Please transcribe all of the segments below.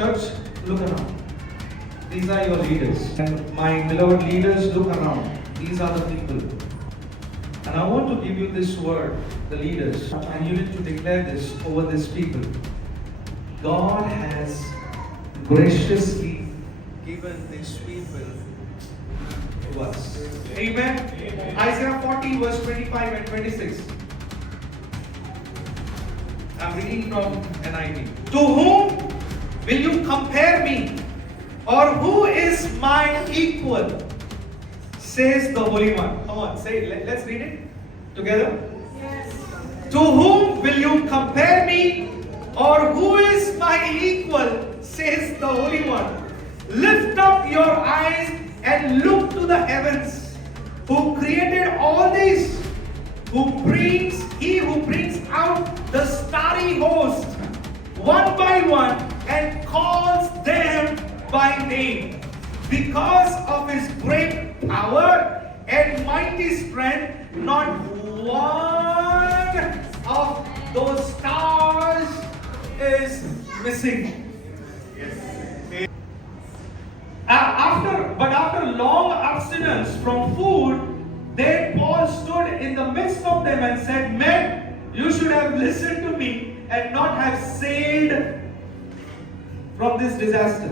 Church, look around. These are your leaders. And my beloved leaders, look around. These are the people. And I want to give you this word, the leaders. And you need to declare this over these people. God has graciously given these people to us. Amen. Isaiah 40 verse 25 and 26. I'm reading from NIV. To whom will you compare me? Or who is my equal? Says the Holy One. Come on, say it. Let's read it together. Yes. To whom will you compare me? Or who is my equal? Says the Holy One. Lift up your eyes and look to the heavens. Who created all this? He who brings out the starry host one by one and calls them by name. Because of his great power and mighty strength, not one of those stars is missing. After long abstinence from food, then Paul stood in the midst of them and said, Men, you should have listened to me and not have sailed from this disaster.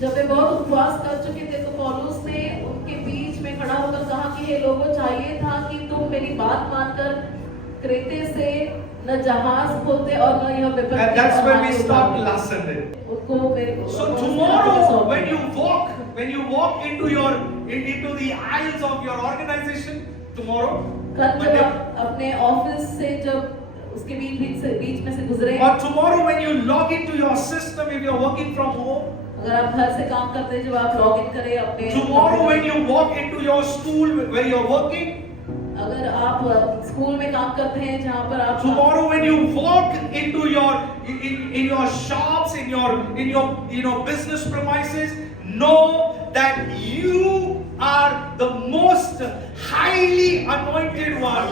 जब वे बहुत उपवास कर चुके थे तो पौलुस ने उनके बीच में खड़ा होकर कहा कि हे लोगों, चाहिए था कि तुम मेरी बात मानकर क्रेते से न जहाज खोलते और न यह विपत्ति। And that's where we stopped last Sunday. So tomorrow, when you walk into the aisles of your organization, tomorrow, कल जब आप अपने ऑफिस से जब उसके बीच में से गुजरे, or tomorrow when you log into your system if you're working from home, अगर आप घर से काम करते हैं, जब आप लॉग इन करें अपने, tomorrow when you walk into your school where you're working, अगर आप स्कूल में काम करते हैं जहाँ पर आप, tomorrow when you walk into your shops, in your business premises, know that you are the most highly anointed one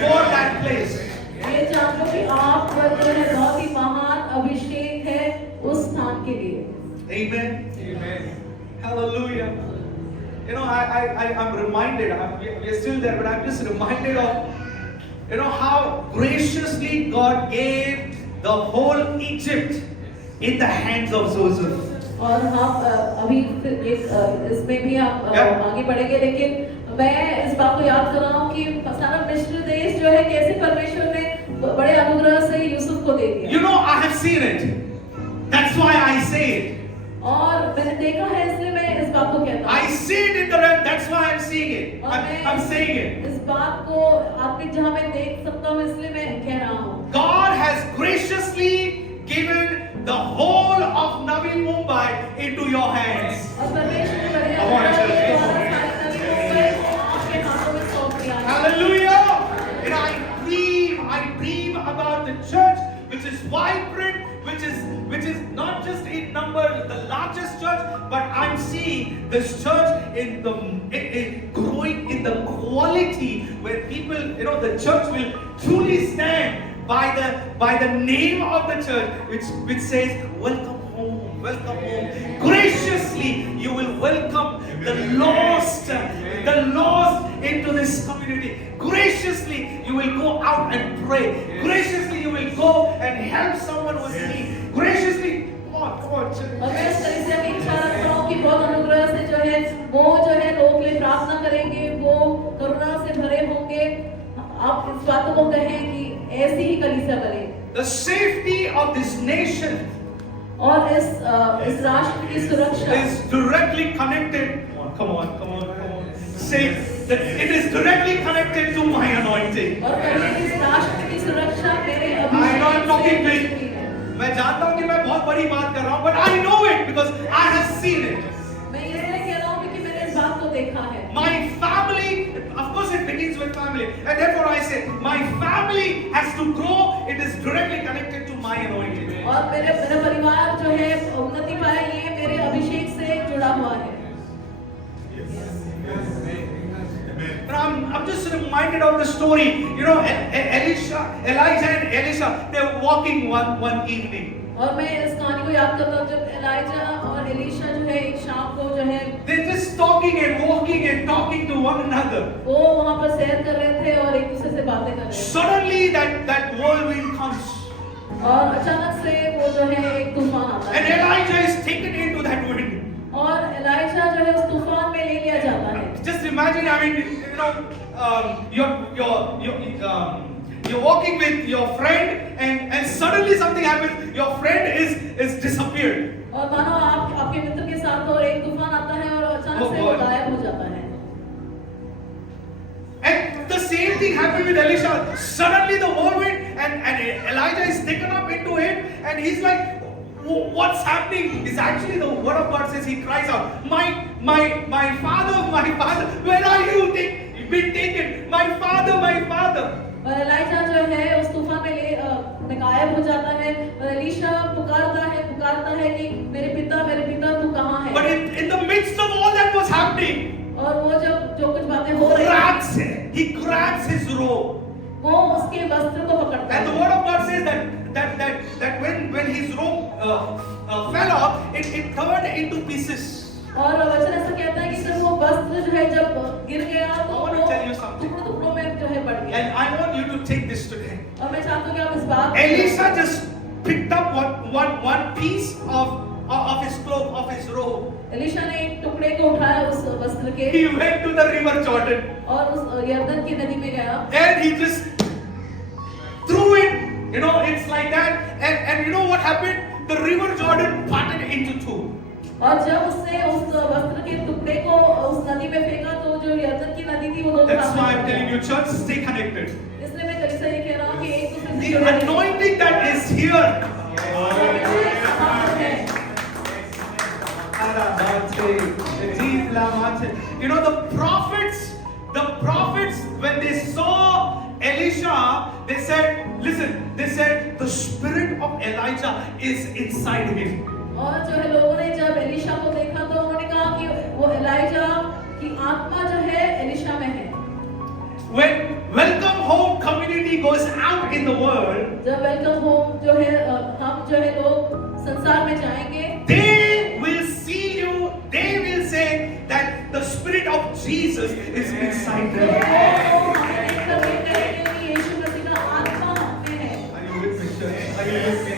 for that place. ये जान लो कि आप पर जो है बहुत ही महान अभिषेक है उस स्थान के लिए। Amen. Amen. Hallelujah. You know, I'm reminded, we're still there, but I'm just reminded of, how graciously God gave the whole Egypt in the hands of Joseph. और हम अभी इसमें भी आप आगे बढ़ेंगे, लेकिन मैं इस बात को याद कर रहा हूँ कि सारा मिस्र देश जो है कैसे परमेश्वर ने बड़े अनुग्रह से यूसुफ को दे दिया। You know, I have seen it. That's why I say it. और मैंने देखा है इसलिए मैं इस बात को कहता हूँ। I see it in the realm. That's why I'm seeing it. I'm saying it. इस बात को आत्मिक जहाँ मैं देख सकता हूँ इसलिए मैं कह रहा हूँ। God has graciously given the whole of Navi Mumbai into your hands. और परमेश्वर ने बढ़िया आपके हाथों में सौंप दिया। Hallelujah! And I dream about the church which is vibrant, which is not just in number the largest church, but I'm seeing this church in growing in the quality where people, the church will truly stand by the name of the church, which says, welcome home, welcome home. Graciously, you will welcome the lost into this community. Graciously, you will go out and pray. Graciously, you will go and help someone who is in need. Graciously, come on. और मैं इस तरह से भी इच्छा रखता हूँ कि बहुत अनुग्रह से जो है लोग लिए प्रार्थना करेंगे, वो करुणा से भरे होंगे। आप इस बात को कहें कि ऐसी ही कलीसिया करें। The safety of this nation और इस राष्ट्र की सुरक्षा is directly connected. Come on. Say that it is directly connected to my anointing. और इस राष्ट्र की सुरक्षा मेरे I know I'm talking big. मैं जानता हूँ कि मैं बहुत बड़ी बात कर रहा हूँ, but I know it because I have seen it. मैं इसलिए कह रहा हूँ क्योंकि मैंने इस बात को देखा है। My family, of course, it begins with family, and therefore I say, my family has to grow. It is directly connected to my anointing. और मेरा परिवार जो है उन्नति पाए, ये मेरे अभिषेक से जुड़ा हुआ है। I'm just reminded of the story. Elijah and Elisha, they're walking one evening. और मैं इस कहानी को याद करता हूँ जब एलाइजा और एलीशा जो है एक शाम को जो है they're just talking and walking and talking to one another. वो वहाँ पर सैर कर रहे थे और एक दूसरे से बातें कर रहे थे Suddenly that whirlwind comes. और अचानक से वो जो है एक तूफान आता And है Elijah is taken into that wind. और एलाइजा जो है उस तूफान में ले लिया जाता है Just imagine, I mean, you're walking with your friend and suddenly something happens. Your friend is disappeared. और मानो आप आपके मित्र के साथ और एक तूफान आता है और अचानक से वो गायब हो जाता है And the same thing happened with Elisha. Suddenly the whirlwind and Elijah is taken up into it and he's like, what's happening? Is actually the word of God says he cries out, my father, where are you been taken? My father. और ELISA जो है उस तूफान में गायब हो जाता है और एलीशा पुकारता है कि मेरे पिता तू कहाँ है But in the midst of all that was happening, और वो जब जो कुछ बातें हो रही हैं he grabs his robe. वो उसके वस्त्र को पकड़ता And the है word of God says that when his robe fell off, it turned into pieces. और वचन ऐसा कहता है कि जब वो वस्त्र जो है जब गिर गया तो I want to वो tell you something. टुकड़ों में जो है बढ़ गया And I want you to take this today. और मैं चाहता हूँ कि आप इस बात को Elisha just picked up one piece of his cloak, of his robe. Elisha ने एक टुकड़े को उठाया उस वस्त्र के He went to the river Jordan और उस यरदन की नदी में गया and he just threw it. You know, it's like that. And you know what happened? The river Jordan parted into two. और जब उसने उस वस्त्र के टुकड़े को उस नदी में फेंका तो जो यरदन की नदी थी वो दो That's भाग why में I'm टूट telling गया। you, church, stay connected. इसलिए मैं कलीसिया ये कह रहा हूँ कि एक दूसरे से The जुड़े रहिए। anointing that is here. You know, the prophets, when they saw Elisha, they said, listen, they said, the spirit of Elijah is inside him. और जो है लोगों ने जब एलीशा को देखा तो उन्होंने कहा कि वो एलाइजा की आत्मा जो है एलीशा में है When Welcome Home community goes out in the world, जब वेलकम होम जो है हम जो है लोग संसार में जाएंगे they will see you, they will say that the spirit of Jesus is inside तो them. हमें देखकर ये कहेंगे कि यीशु मसीह का आत्मा में है Are you with me, church? Are you with me?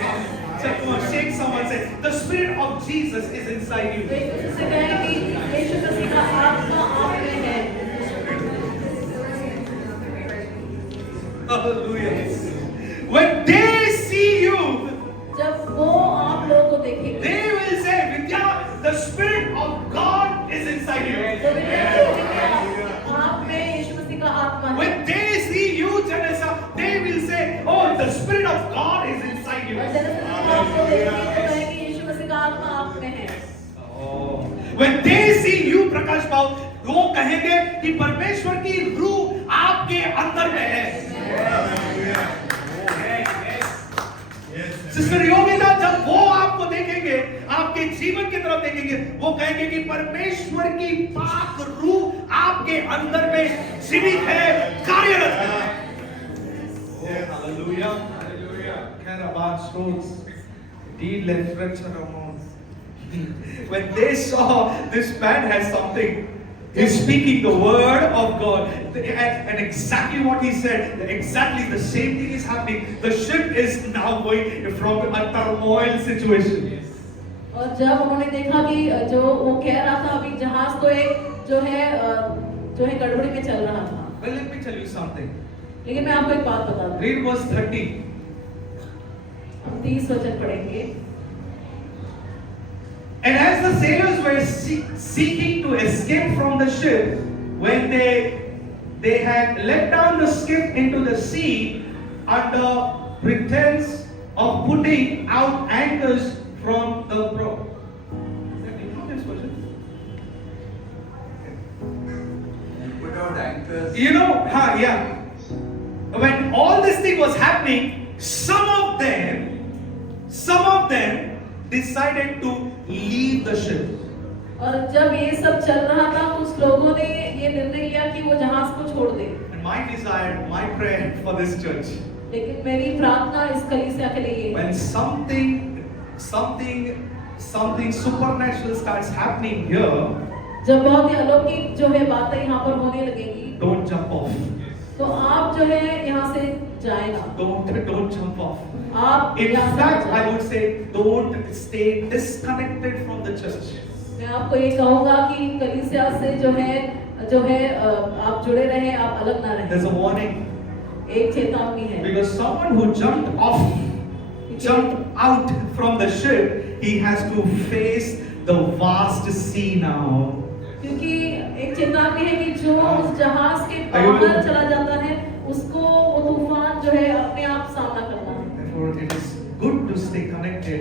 Come on, shake someone, say, the spirit of Jesus is inside तो you. एक दूसरे से कहें कि यीशु मसीह का आत्मा आप में है Hallelujah. When they see you, जब वो आप लोगों को देखेंगे they will say, Vidya, the spirit of God is inside तो you. विद्या आप में यीशु मसीह का आत्मा है When they see you, Janessa, they will say, oh, the spirit of God is inside you. और जैसे हम आपको देखेंगे तो कहेंगे यीशु मसीह का आत्मा आप में है When they see you, Prakash Bhau, वो कहेंगे कि परमेश्वर की रूह आपके अंदर में है. सिस्टर योगिता, जब वो आपको देखेंगे, आपके जीवन की तरफ देखेंगे, वो कहेंगे कि परमेश्वर की पाक रूह आपके अंदर में जीवित है, कार्यरत है. Hallelujah. Hallelujah. Karabat shows. Deed left friends around. When they saw this man has something, he's speaking the word of God, and exactly what he said, exactly the same thing is happening. The ship is now going from a turmoil situation. और जब उन्होंने देखा कि जो वो कह रहा था अभी जहाज तो एक जो है गड़बड़ी में चल रहा था Well, let me tell you something. लेकिन मैं आपको एक बात बता दूं Read verse 30. हम 30 वचन पढ़ेंगे And as the sailors were seeking to escape from the ship, when they had let down the skiff into the sea under pretense of putting out anchors from the prow. Is that English version? Put out anchors. You know, yeah. When all this thing was happening, some of them decided to leave the ship. और जब ये सब चल रहा था कुछ लोगों ने ये निर्णय लिया कि वो जहाज को छोड़ दे And my desire, my prayer for this church, लेकिन मेरी प्रार्थना इस कलीसिया के लिए ये है when something something supernatural starts happening here, जब बहुत ही अलौकिक जो है बातें यहाँ पर होने लगेगी, don't jump off. तो आप जो है यहाँ से जाएगा, Don't jump off. आप In यहाँ से fact, I जाएगा। would say don't stay disconnected from the church. मैं आपको ये कहूँगा कि कलीसिया से जो है आप जुड़े रहे, आप अलग ना There's रहें। a warning एक चेतावनी है, because someone who jumped out from the ship, he has to face the vast sea now. क्योंकि एक चेतावनी है कि जो उस जहाज के Are you बाहर with- चला जाता है, उसको वो तूफान जो है अपने आप सामना करना है। Therefore, it is good to stay connected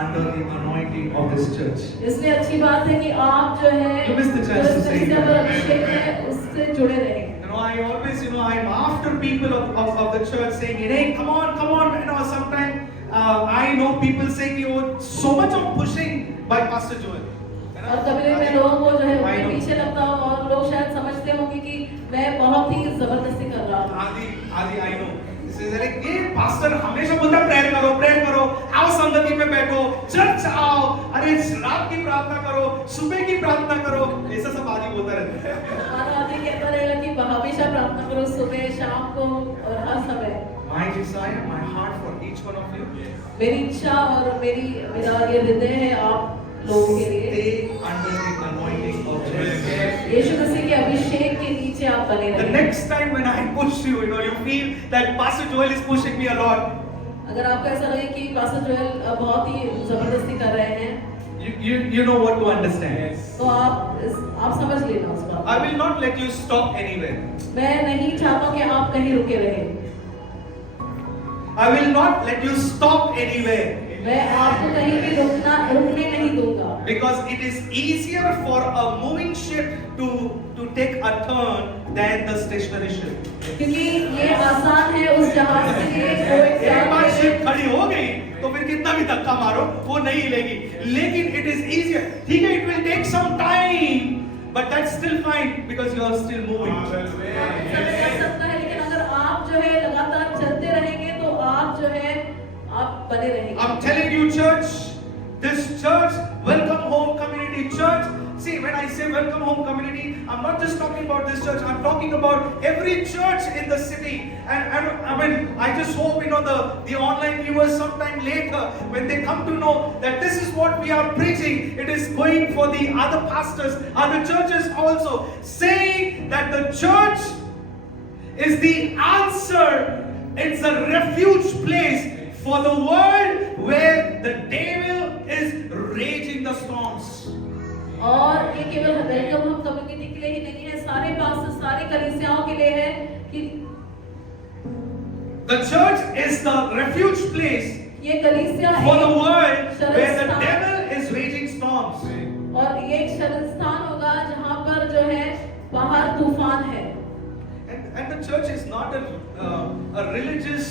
under the anointing of this church. इसलिए अच्छी बात है कि आप जो है You missed the जो chance to इस say कलीसिया पर that. अभिषेक है उससे जुड़े रहें। I always, I'm after people of the church saying, hey, come on. Sometimes I know people say, oh, so much of pushing by Pastor Joel. और कभी मैं लोगों को जो है I उनके know. पीछे लगता हूँ और लोग शायद समझते होंगे कि मैं बहुत ही जबरदस्ती कर रहा हूँ। आदि I know. ये पास्टर हमेशा बोलता प्रेयर करो, आओ संगति में बैठो, चर्च आओ, अरे रात की प्रार्थना करो, सुबह की प्रार्थना करो, ऐसा सब आदि बोलता रहता है। आदि कहता रहेगा कि हमेशा प्रार्थना करो, सुबह शाम को और हर समय। My desire, my heart for each one of you, मेरी इच्छा और मेरा ये हृदय है आप लोगों के लिए stay under the anointing of Jesus. यीशु मसीह के अभिषेक के नीचे आप बने The रहें। next time when I push you, you feel that Pastor Joel is pushing me a lot. अगर आपको ऐसा लगे कि पास्टर जोएल बहुत ही जबरदस्ती कर रहे हैं, You know what to understand. तो आप समझ लेना उस बात। I will not let you stop anywhere. मैं नहीं चाहता कि आप कहीं रुके रहें। I will not let you stop anywhere. मैं आपको कहीं भी रुकने नहीं दूंगा। Because it is easier for a moving ship to take a turn than the stationary ship. क्योंकि ये आसान है उस जहाज के लिए एक बार शिप खड़ी हो गई तो फिर कितना भी धक्का मारो वो नहीं हिलेगी, लेकिन it is easier. ठीक है, it will take some time, but that's still fine because you are still moving. समय लग सकता है, लेकिन अगर आप जो है लगातार चलते रहेंगे तो आप जो है आप बने रहेंगे। I'm telling you, church, this church, Welcome Home Community Church. See, when I say Welcome Home Community, I'm not just talking about this church. I'm talking about every church in the city. And I mean, I just hope the online viewers sometime later, when they come to know that this is what we are preaching, it is going for the other pastors, other churches also, saying that the church is the answer. It's a refuge place for the world where the devil is raging the storms. और ये केवल welcome home community के लिए ही नहीं है, सारे pastor सारे कलीसियाओं के लिए है कि The church is the refuge place ये कलीसिया for the एक world where the शरण devil is raging storms. और ये एक शरण स्थान होगा जहाँ पर जो है बाहर तूफान है। And the church is not a religious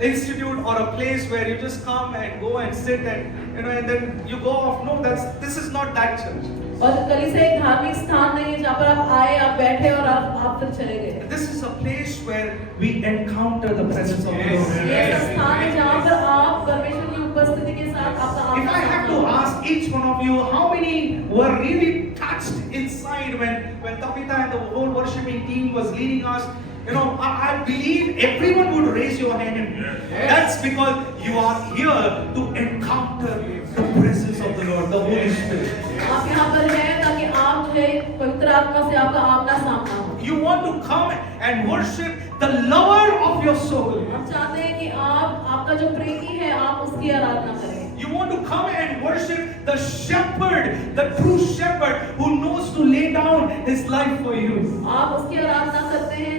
institute or a place where you just come and go and sit and then you go off. No, this is not that church. और कलीसिया एक धार्मिक स्थान नहीं है जहाँ पर आप आए, आप बैठे और आप फिर चले गए। This is a place where we encounter the presence of the Lord. ये ऐसा स्थान है जहाँ पर आप परमेश्वर की उपस्थिति के साथ आपका If I have to ask each one of you, how many were really touched inside when Tapita and the whole worshiping team was leading us? I believe everyone would raise your hand. That's because you are here to encounter the presence of the Lord, the Holy Spirit. आप यहाँ पर हैं ताकि आप जो है पवित्र आत्मा से आपका आमना सामना हो। You want to come and worship the lover of your soul. हम चाहते हैं कि आपका जो प्रेमी है आप उसकी आराधना करें। You want to come and worship the shepherd, the true shepherd who knows to lay down his life for you. आप उसकी आराधना करते हैं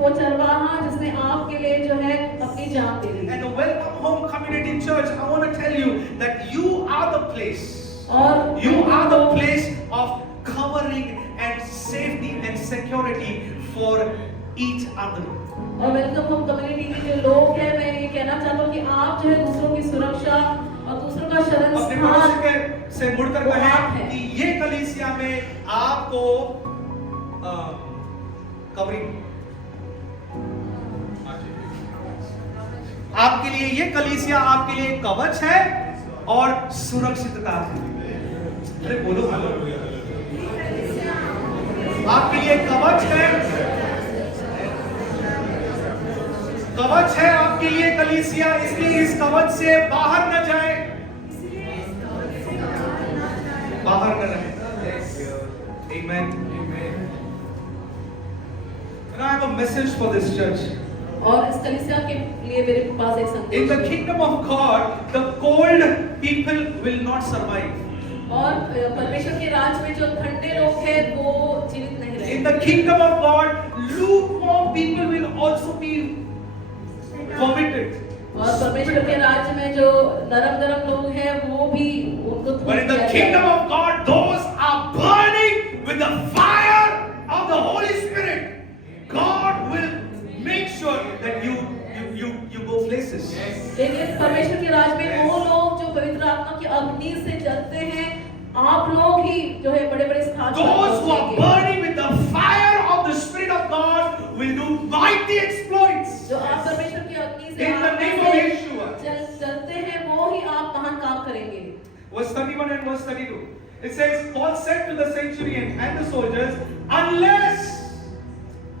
वो चरवाहा जिसने आपके लिए जो है अपनी जान दे दी। And the Welcome Home Community Church, I want to tell you that you are the place. और You are the place of covering and safety and security for each other. और वेलकम होम कम्युनिटी के जो लोग हैं, मैं ये कहना चाहता हूँ कि आप जो है दूसरों की सुरक्षा और दूसरों का शरण अपने स्थान पड़ोसी से मुड़कर वो आप कहें हैं। कि ये कलीसिया में आपको कवरिंग आपके लिए ये कलीसिया आपके लिए कवच है और सुरक्षितता है। अरे बोलो आपके लिए कवच है, कवच है आपके लिए कलीसिया, इसलिए इस कवच से बाहर न जाए, बाहर न रहे। Amen. And I have a message for this church. और इस कलीसिया के लिए मेरे पास एक In संदेश the है। kingdom of God, the cold people will not survive. और परमेश्वर के राज में जो ठंडे लोग हैं वो जीवित नहीं In रहेंगे। the kingdom of God, lukewarm people will also be vomited. और परमेश्वर के राज्य में जो नरम गरम लोग हैं वो भी उनको थूक But in the दिया kingdom जाएगा। of God, those are burning with the fire of the Holy Spirit. God will make sure that you go places. लेकिन परमेश्वर के राज में वो लोग जो पवित्र आत्मा की अग्नि से जलते हैं, आप लोग ही जो है बड़े बड़े स्थान पर Those who are पहुंचेंगे। burning with the fire of the Spirit of God will do mighty exploits. जो आप परमेश्वर की अग्नि से In the आत्मा name of से Yeshua. जलते हैं वो ही आप महान काम करेंगे। Verse 31 and verse 32. It says, Paul said to the centurion and the soldiers, unless,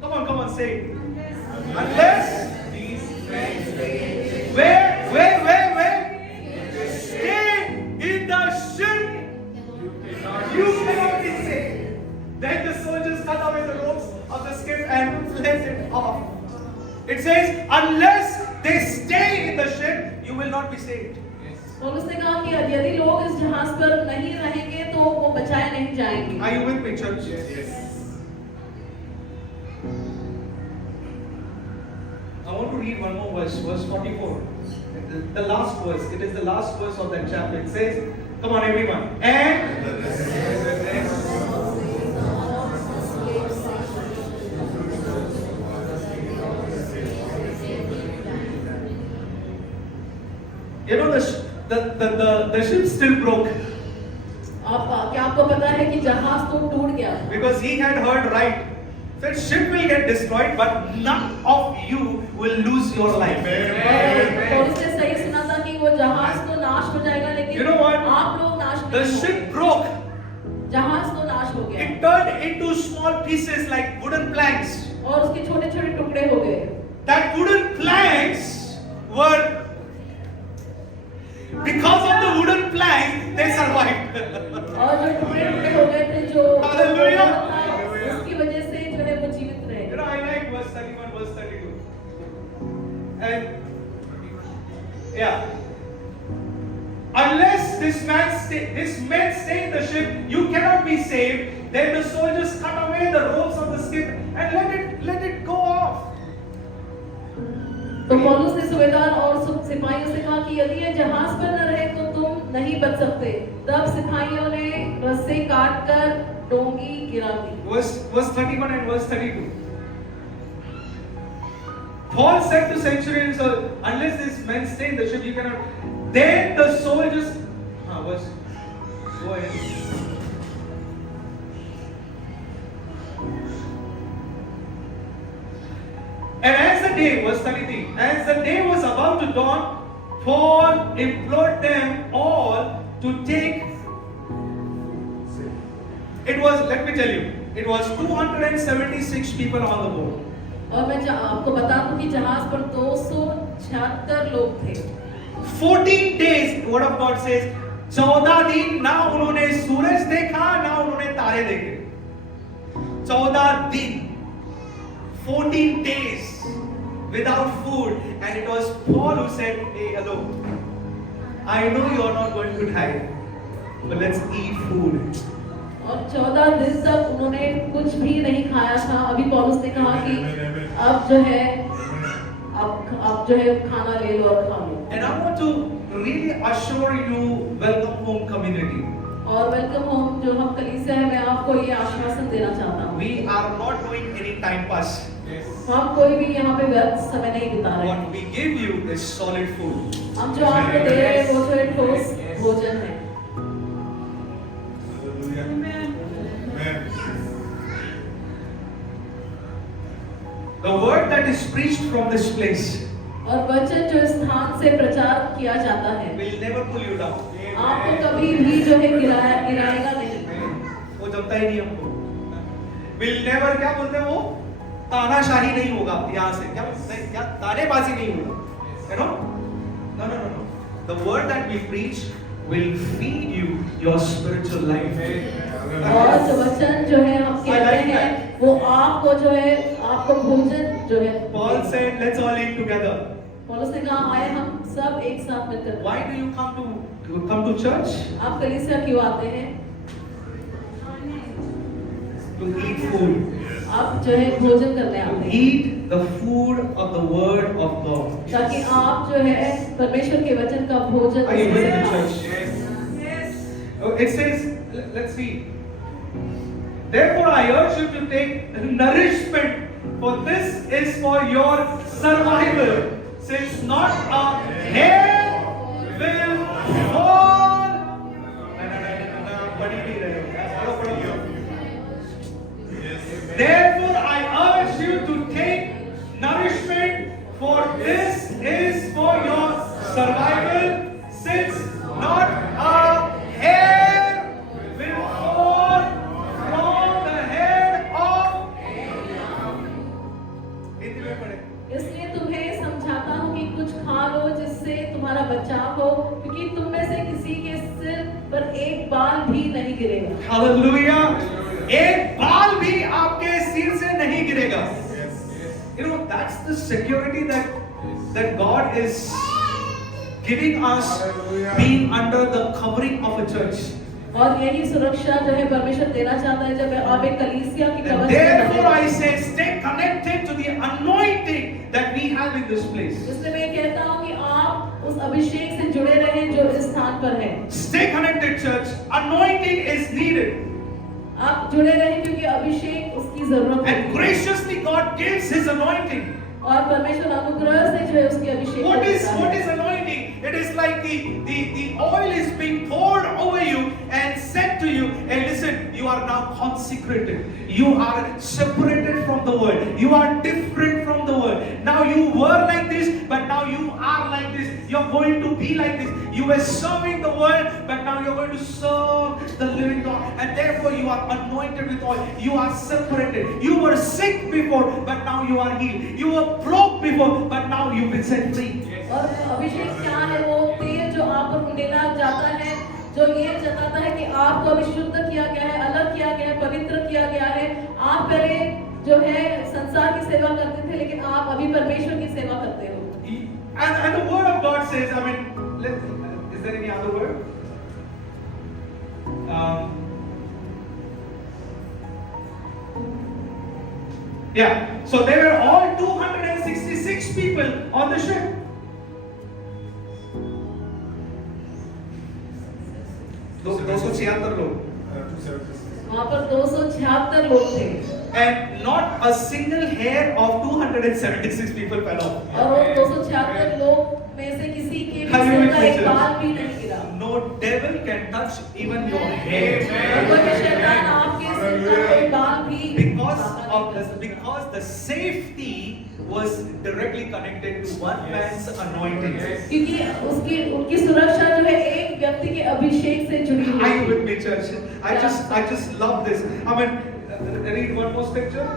come on, say it. Unless these men stay. Where? Stay in the ship. You cannot be saved. Then the soldiers cut away the ropes of the ship and let it off. It says, unless they stay in the ship, you will not be saved. और उसने कहा कि यदि लोग इस जहाज पर नहीं रहेंगे तो वो बचाए नहीं जाएंगे। Are you with me, church? Yes. I want to read one more verse, verse 44. The last verse. It is the last verse of that chapter. It says, come on, everyone. And you know the ship still broke क्या आपको पता है कि जहाज तो टूट गया because he had heard right. That ship will get destroyed, but none of you will lose your life. और उसने सही सुना था कि वो जहाज तो नाश हो जाएगा लेकिन You know what? आप लोग नाश The नहीं ship होंगे। broke. जहाज तो नाश हो गया It turned into small pieces like wooden planks. और उसके छोटे छोटे टुकड़े हो गए। That wooden planks were, because of the wooden plank, they survived. और जो टुकड़े टुकड़े हो गए थे जो Hallelujah. उसकी वजह से जो है वो जीवित रहे। You know, I like verse 31, verse 32. And yeah. Unless this men stay in the ship, you cannot be saved. Then the soldiers cut away the ropes of the ship and let it go off. तो पौलुस ने सूबेदार और सिपाहियों से कहा कि यदि ये जहाज पर न रहे तो तुम नहीं बच सकते। तब सिपाहियों ने रस्से काटकर डोंगी गिरा दी। Verse 31 and verse 32. Paul said to centurions, unless these men stay in the ship, you cannot. Then the soldiers. Go ahead. And as the day, verse 33, as the day was about to dawn, Paul implored them all to take. It was, let me tell you, it was 276 people on the boat. और मैं आपको बता दूं कि जहाज पर 276 लोग थे। 14 days, word of God says, 14 दिन ना उन्होंने सूरज देखा ना उन्होंने तारे देखे। 14 दिन, 14 days without food, and it was Paul who said, hey, hello, I know you are not going to die, but let's eat food. और 14 दिन तक उन्होंने कुछ भी नहीं खाया था। अभी पौलुस ने कहा कि अब जो है खाना ले लो और खा लो। And I want to really assure you, welcome home community. और वेलकम होम जो हम कलीसिया है, मैं आपको ये आश्वासन देना चाहता हूँ। We are not doing any time pass. हम कोई भी यहाँ पे व्यर्थ समय नहीं बिता रहे। What we give you is solid food. हम जो आपको दे रहे हैं वो जो एक ठोस भोजन है। The word that is preached from this place, और वचन जो स्थान से प्रचार किया जाता है will never pull you down. आपको कभी भी जो है गिराएगा नहीं। वो जमता ही नहीं हमको। Will never क्या बोलते हैं वो? तानाशाही नहीं होगा यहाँ से, क्या तानेबाजी नहीं होगा, you know? No. The word that we preach will feed you your spiritual life. और जो वचन जो है हम कहते हैं वो आपको जो है आपको भोजन जो है Paul said, let's all eat together. पौलुस ने कहा आए हम सब एक साथ मिलकर। Why do you come to church? आप कलीसिया क्यों आते हैं? To eat food. आप जो है भोजन करने आते हैं Eat the food of the word of God. ताकि आप जो है परमेश्वर के वचन का भोजन Are you with me, खाएं। church? Yes. It says, let's see. Therefore, I urge you to take nourishment, for this is for your survival. Since not a hair will fall. Therefore, I urge you to take nourishment, for this is for your survival. Since not a hair will fall from the head of. इसलिए तुम्हें समझाता हूँ कि कुछ खा लो जिससे तुम्हारा बचाव हो, क्योंकि तुम में से किसी के सिर पर एक बाल भी नहीं गिरेगा। Hallelujah! एक बाल भी आपके सिर से नहीं गिरेगा। You know, that's the security that God is giving us, being under the covering of a church. और यही सुरक्षा जो है परमेश्वर देना चाहता है जब आप एक कलीसिया की कवच में Therefore, रहें। I say, stay connected to the anointing that we have in this place. इसलिए मैं कहता हूँ कि आप उस अभिषेक से जुड़े रहें जो इस स्थान पर है। Stay connected, church. Anointing is needed. आप जुड़े रहें क्योंकि अभिषेक उसकी जरूरत है। And graciously, God gives His anointing. और परमेश्वर अनुग्रह से जो है उसकी अभिषेक What करता is है। anointing? It is like the oil is being poured over you and said to you, hey listen, you are now consecrated. You are separated from the world. You are different from the world. Now you were like this, but now you are like this. You're going to be like this. You were serving the world, but now you're going to serve the living God. And therefore you are anointed with oil. You are separated. You were sick before, but now you are healed. You were broke before, but now you've been set free. और अभिषेक क्या है? वो तेल जो आप पर उंडेला जाता है, जो ये जताता है कि आपको अभी शुद्ध किया गया है, अलग किया गया है, पवित्र किया गया है। आप पहले जो है संसार की सेवा करते थे, लेकिन आप अभी परमेश्वर की सेवा करते हो। And the word of God says, I mean, is there any other word? Yeah, so there were all 266 people on the ship. 276 लोग. वहाँ पर 276 लोग थे। And not a single hair of 276 people fell off. और वो 276 लोग में से किसी के भी Are you सिर with का me, एक church? बाल भी नहीं गिरा। No devil can touch even your hair. और कोई भी शैतान आपके सिर का कोई बाल भी Because the safety was directly connected to one man's anointing. क्योंकि उनकी सुरक्षा जो है एक व्यक्ति के अभिषेक से जुड़ी हुई Are है। you with me, church? I just love this. I mean, read one more scripture.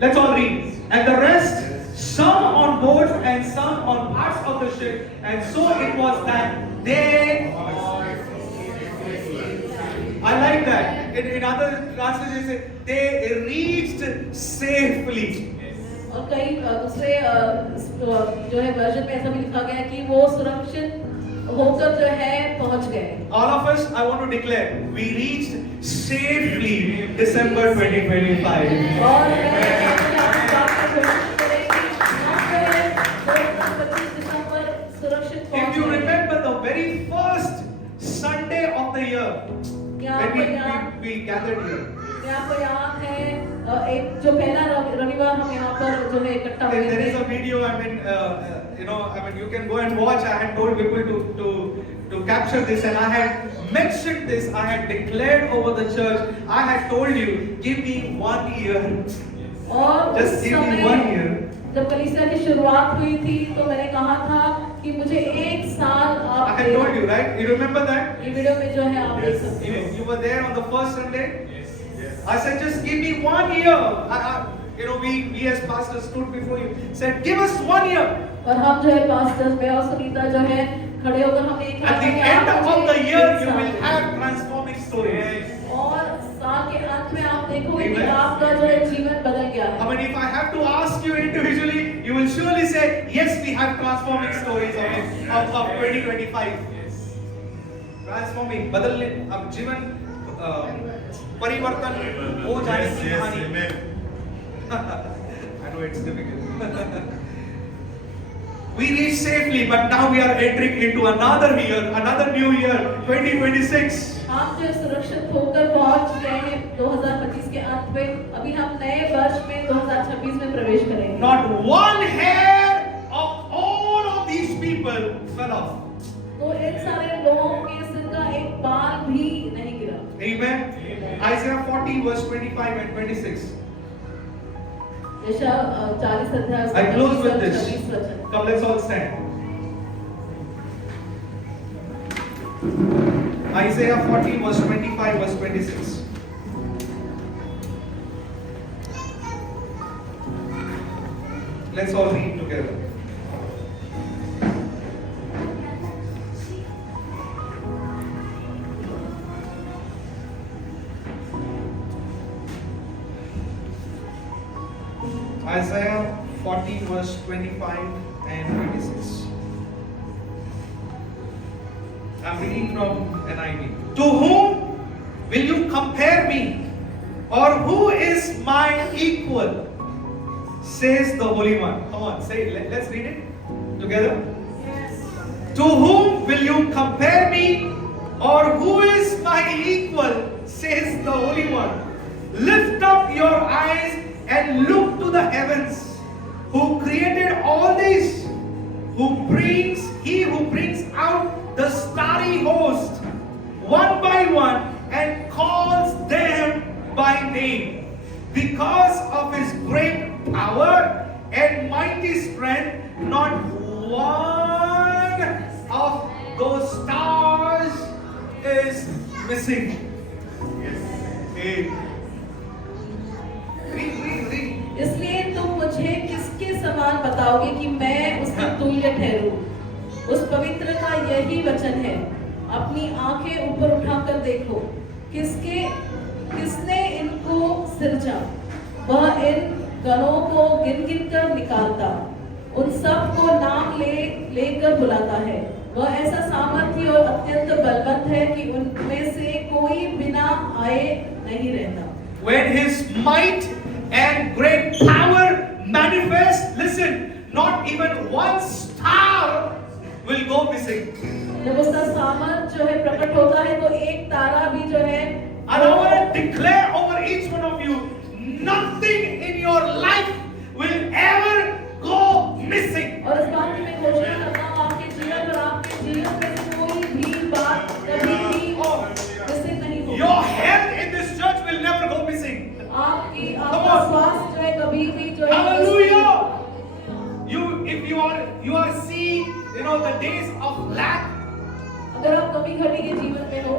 Let's all read. And the rest, some on board and some on parts of the ship, and so it was that they. I like that. In other translations, they reached safely. और कई दूसरे जो है version में ऐसा भी लिखा गया है कि वो सुरक्षित होकर जो है पहुंच गए। All of us, I want to declare, we reached safely December 2025. और मैं आपकी बात को घोषित करेंगे हम जो है 2025 दिसंबर सुरक्षित पहुंच If you गए। remember the very first Sunday of the year, when we gathered here, मैं आपको याद है एक जो पहला रविवार हम यहाँ पर जो है इकट्ठा हुए there is थे। a video. I mean, you can go and watch. I had told people to capture this, and I had mentioned this. I had declared over the church. I had told you, give me 1 year. और उस Just give me समय 1 year. जब कलीसिया की शुरुआत हुई थी तो मैंने कहा था कि मुझे 1 साल आप I had told you, right? You remember that? ये वीडियो में जो है आप देख सकते हो। You were there on the first Sunday. I said, just give me 1 year. We as pastors stood before you. Said, give us 1 year. और हम जो है पास्टर्स में और सुनीता जो है खड़े होकर हमने एक At the end of the year, you will have transforming stories. और साल के अंत में आप देखोगे कि Amen. आपका जो है जीवन बदल गया I है। mean, if I have to ask you individually, you will surely say, yes, we have transforming stories of 2025. Transforming, बदलने, अब जीवन परिवर्तन हो जाने की कहानी। I know it's difficult. We reached safely, but now we are entering into another year, another new year, 2026. हम जो सुरक्षित होकर पहुंच गए हैं 2025 के अंत में। अभी हम नए वर्ष में 2026 में प्रवेश करेंगे। Not one hair of all of these people fell off. तो इन सारे लोगों के सिर का एक बाल भी नहीं गिरा। Amen. Isaiah 40 verse 25 and 26. यशायाह 40 अध्याय I close with 25 this. 26 वचन। Come, let's all stand. Isaiah 40 verse 25 verse 26. Let's all read together. Isaiah 40 verse 25 and 26. I'm reading from NIV. To whom will you compare me? Or who is my equal? Says the Holy One. Come on, say it. Let's read it together. Yes. To whom will you compare me? Or who is my equal? Says the Holy One. Lift up your eyes and look to the heavens. Who created all this? He who brings out the starry host one by one and calls them by name. Because of his great power and mighty strength, not one of those stars is missing. Hey. Read. इसलिए तुम मुझे किसके समान बताओगे कि मैं उसके तुल्य ठहरूं? उस पवित्र का यही वचन है। अपनी आंखें ऊपर उठाकर देखो, किसने इनको सिरजा? वह इन गणों को गिन गिन कर निकालता, उन सब को नाम लेकर बुलाता है। वह ऐसा सामर्थ्य और अत्यंत बलवंत है कि उनमें से कोई बिना आए नहीं रहता। When his might and great power manifest, listen, not even one star will go missing. जब उसका सामर्थ्य जो है प्रकट होता है तो एक तारा भी जो है, And I want to declare over each one of you, nothing in your life will ever go missing. और इस बात की मैं घोषणा करता हूँ आपके जीवन और आपके जीवन में से कोई भी बात कभी भी मिसिंग नहीं होगी। Your health in this church will never go missing. आपका स्वास्थ्य जो है कभी भी जो है, Hallelujah. If you are seeing, the days of lack, अगर आप कभी घड़ी के जीवन में हो,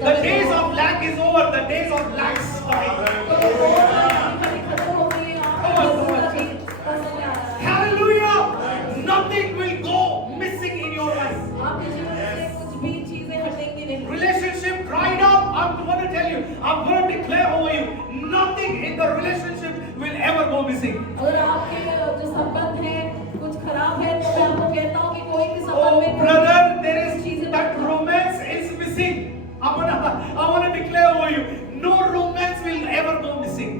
the days of lack is over. The days of lack is coming. तो वो घड़ी खत्म हो गई है, आपका दूसरा भी पसंद आ रहा है। Hallelujah. Nothing will go missing in your life. आपके जीवन से कुछ भी चीजें हटेंगी नहीं। Relationship dried up. I'm going to tell you. I'm going to declare over you. Nothing in the relationship will ever go missing. अगर आपके जो संबंध है कुछ खराब है तो मैं आपको कहता हूँ कि कोई भी संबंध Oh, में brother, there is चीजें that romance is missing. I want to declare over you. No romance will ever go missing.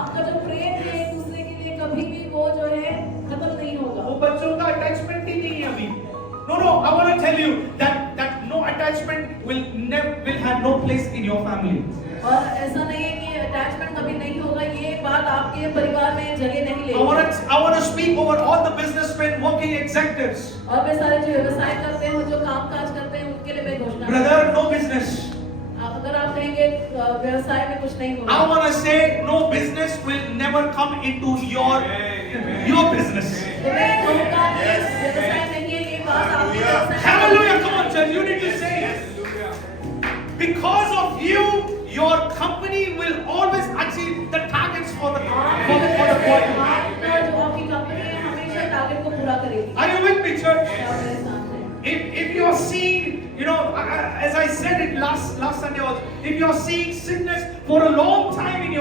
आपका जो प्रेम है एक दूसरे के लिए कभी भी वो जो है खत्म नहीं होगा। वो बच्चों का attachment ही नहीं है अभी. No. I want to tell you that no attachment will have no place in your family. और ऐसा नहीं है कि अटैचमेंट कभी नहीं होगा, ये बात आपके परिवार में जगह नहीं I लेगी। want to speak over all the businessmen, working executives. और वे सारे जो व्यवसाय करते हैं, जो कामकाज करते हैं, उनके लिए मैं घोषणा Brother, no business. अगर आप कहेंगे व्यवसाय में कुछ नहीं I होगा, want to say no business will never come into your business. तो मैं कहूँगा कि व्यवसाय नहीं है, ये बात आपके व्यवसाय में Hallelujah. Come on, church. You need to say it. Because of you, your company will always achieve the targets for the quarter. आपका जो आपकी कंपनी है हमेशा टारगेट को पूरा करेगी। Are you with me, church? क्या मेरे साथ है? If you're seeing, as I said it last Sunday also, if you're seeing sickness for a long time in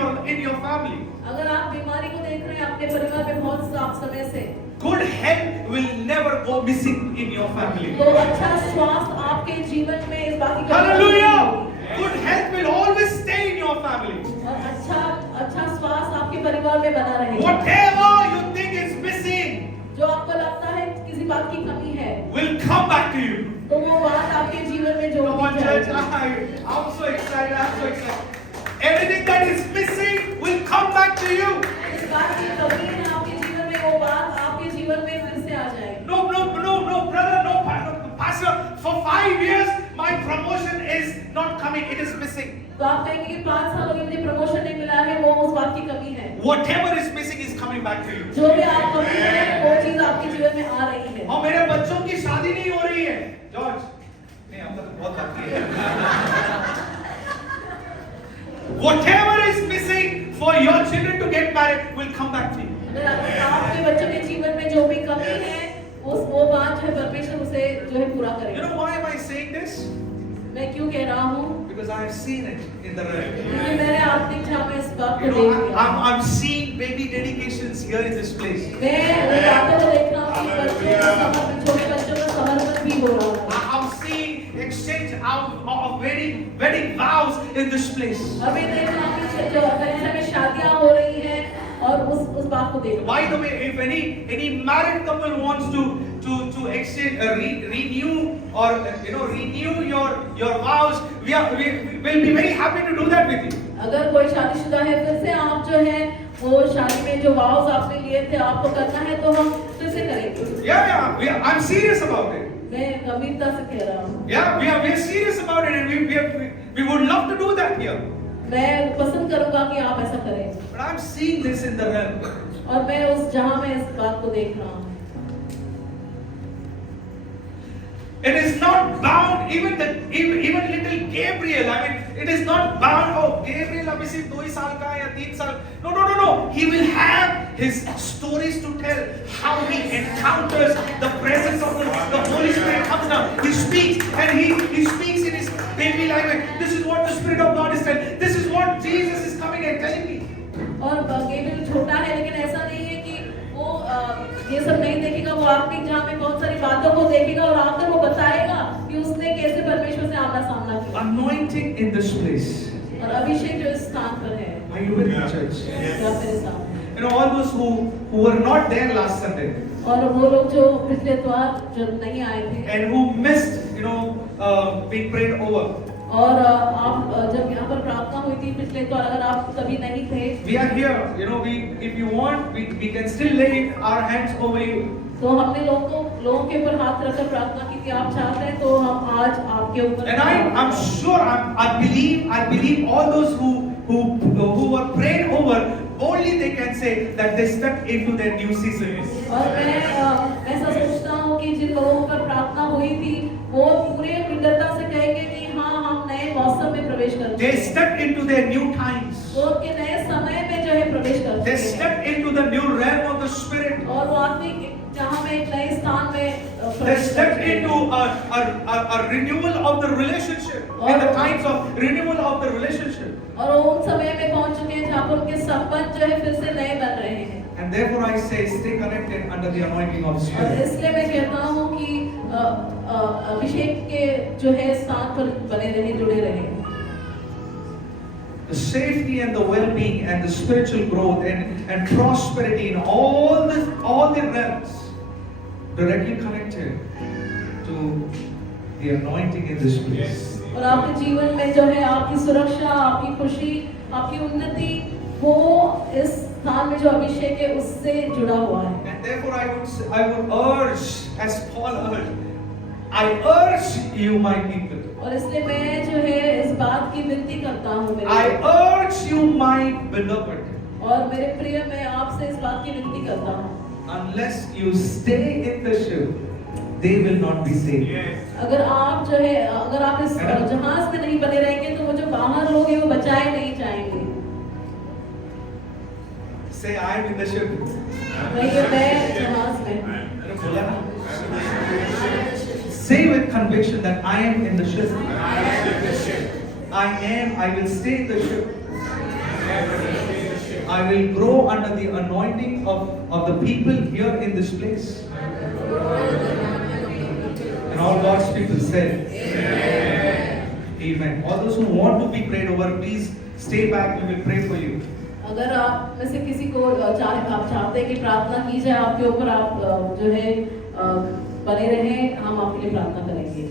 your family, अगर आप बीमारी को देख रहे हैं अपने परिवार में बहुत साफ समय से, good health will never go missing in your family. तो अच्छा स्वास्थ्य आपके जीवन में इस बात की कमी नहीं Hallelujah! होगी। Good health will always stay in your family. और अच्छा स्वास्थ्य आपके परिवार में बना रहेगा। Whatever you think is missing जो आपको लगता है किसी बात की कमी है, will come back to you. तो वो बात आपके जीवन में जोड़ Come on, दी church. जाएगी। I'm so excited. I'm so excited. Everything that is missing will come back to you. इस बात की कमी है आपके जीवन में, वो बात आपके जीवन में फिर से आ जाएगी। No, brother, no, pastor. For 5 years, my promotion is not coming. It is missing. तो आप कहेंगे कि 5 साल हो गए मुझे प्रमोशन नहीं मिला है, वो उस बात की कमी है। Whatever is missing is coming back to you. जो भी आप कमी है, वो चीज आपके जीवन में आ रही है। और मेरे बच्चों की शादी नहीं हो रही है, जॉर्ज। नहीं, अब तक बहुत बाकी है। Whatever is missing for your children to get married will come back to you. अगर आपके बच्चों के जीवन में जो भी कमी है, वो बात जो है परमेश्वर उसे जो है पूरा You करेगा। know why am I saying this? मैं क्यों कह रहा हूँ? Because I have seen it in the realm. क्योंकि मैंने आत्मिक जहाँ में इस बात को You देख know, लिया। I'm seeing baby dedications here in this place. मैं उन बातों को देख रहा हूँ कि बच्चों का समर्पण, छोटे बच्चों का समर्पण भी हो रहा है। I'm seeing exchange of wedding vows in this place. और मैं देख रहा हूँ कि जो कलीसिया में शादियाँ हो रही हैं और उस बात को देख रहा हूँ। By the way, if any married couple wants to exchange renew or renew your vows, we will be very happy to do that with you. अगर कोई शादीशुदा है फिर से आप जो है वो शादी में जो vows आपने लिए थे आपको करना है तो हम फिर से करेंगे। Yeah, I'm serious about it. मैं गंभीरता से कह रहा हूँ। Yeah, we are serious about it, and we would love to do that here. मैं पसंद करूँगा कि आप ऐसा करें। But I'm seeing this in the realm. और मैं उस जहाँ में इस बात को देख रहा हूँ। It is not bound, even little Gabriel. I mean, it is not bound. Oh, Gabriel, अभी सिर्फ 2 साल का या 3 साल. No. He will have his stories to tell how he encounters the presence of the Holy Spirit comes down. He speaks and he speaks in his baby language. This is what the Spirit of God is telling. This is what Jesus is coming and telling me. और Gabriel छोटा है लेकिन ऐसा नहीं है कि वो ये सब नहीं देखेगा, वो आत्मिक जहाँ में बहुत सारी बातों को देखेगा और आकर वो बताएगा कि उसने कैसे परमेश्वर से आमना सामना किया। Anointing in this place. और अभिषेक जो इस स्थान पर है। Are you with me, church? क्या मेरे साथ? All those who were not there last Sunday और वो लोग जो पिछले इतवार जो नहीं आए थे and who missed, being prayed over. और आप जब यहाँ पर प्रार्थना हुई थी पिछले इतवार, अगर आप कभी नहीं थे, We are here. If you want, we can still lay our hands over you. तो हमने लोगों के ऊपर हाथ रखकर प्रार्थना की थी। आप चाहते हैं तो हम आज आपके ऊपर। And I'm sure, I believe all those who were prayed over, only they can say that they stepped into their new season. और मैं ऐसा सोचता हूँ कि जिन लोगों पर प्रार्थना हुई थी वो पूरे विनम्रता से कहेंगे कि हाँ हम नए मौसम में प्रवेश करते They हैं। stepped into their new times. वो उनके नए समय में जो है प्रवेश करते They हैं stepped into the new realm of the Spirit. और वो आत्मिक जहाँ में एक नए स्थान में They प्रवेश stepped करते हैं। into a renewal of the relationship. In the times of renewal of the relationship. और वो उन समय में पहुंच चुके हैं जहाँ पर उनके संबंध जो है फिर से नए बन रहे हैं। And therefore I say, stay connected under the anointing of the और Spirit. इसलिए मैं कहता हूँ कि अभिषेक के जो है स्थान पर बने रहे, जुड़े रहे। The safety and the well-being and the spiritual growth and prosperity in all the realms directly connected to the anointing in this place. और आपके जीवन में जो है आपकी suरक्षा, आपकी खुशी, आपकी उन्नति वो इस स्थान में जो अभिषेक है उससे जुड़ा हुआ है। And therefore I would urge, as Paul urged, I urge you, my people. और इसलिए मैं जो है इस बात की विनती करता हूँ I urge you, my beloved, और मेरे प्रिय मैं आपसे इस बात की विनती करता हूँ unless you stay in the ship, they will not be saved. अगर आप जो है अगर आप इस जहाज में नहीं बने रहेंगे तो वो जो बाहर लोग हैं वो बचाए नहीं जाएंगे। Say, I am in the ship. कहिए मैं जहाज में। अरे बोला ना? Say with conviction that I am in the ship. I will stay in the ship. I will grow under the anointing of the people here in this place. And all God's people said, Amen. All those who want to be prayed over, please stay back. We will pray for you. अगर आप में से किसी को आप चाहते हैं कि प्रार्थना की जाए आपके ऊपर, आप जो है बने रहें, हम आपके लिए प्रार्थना करेंगे।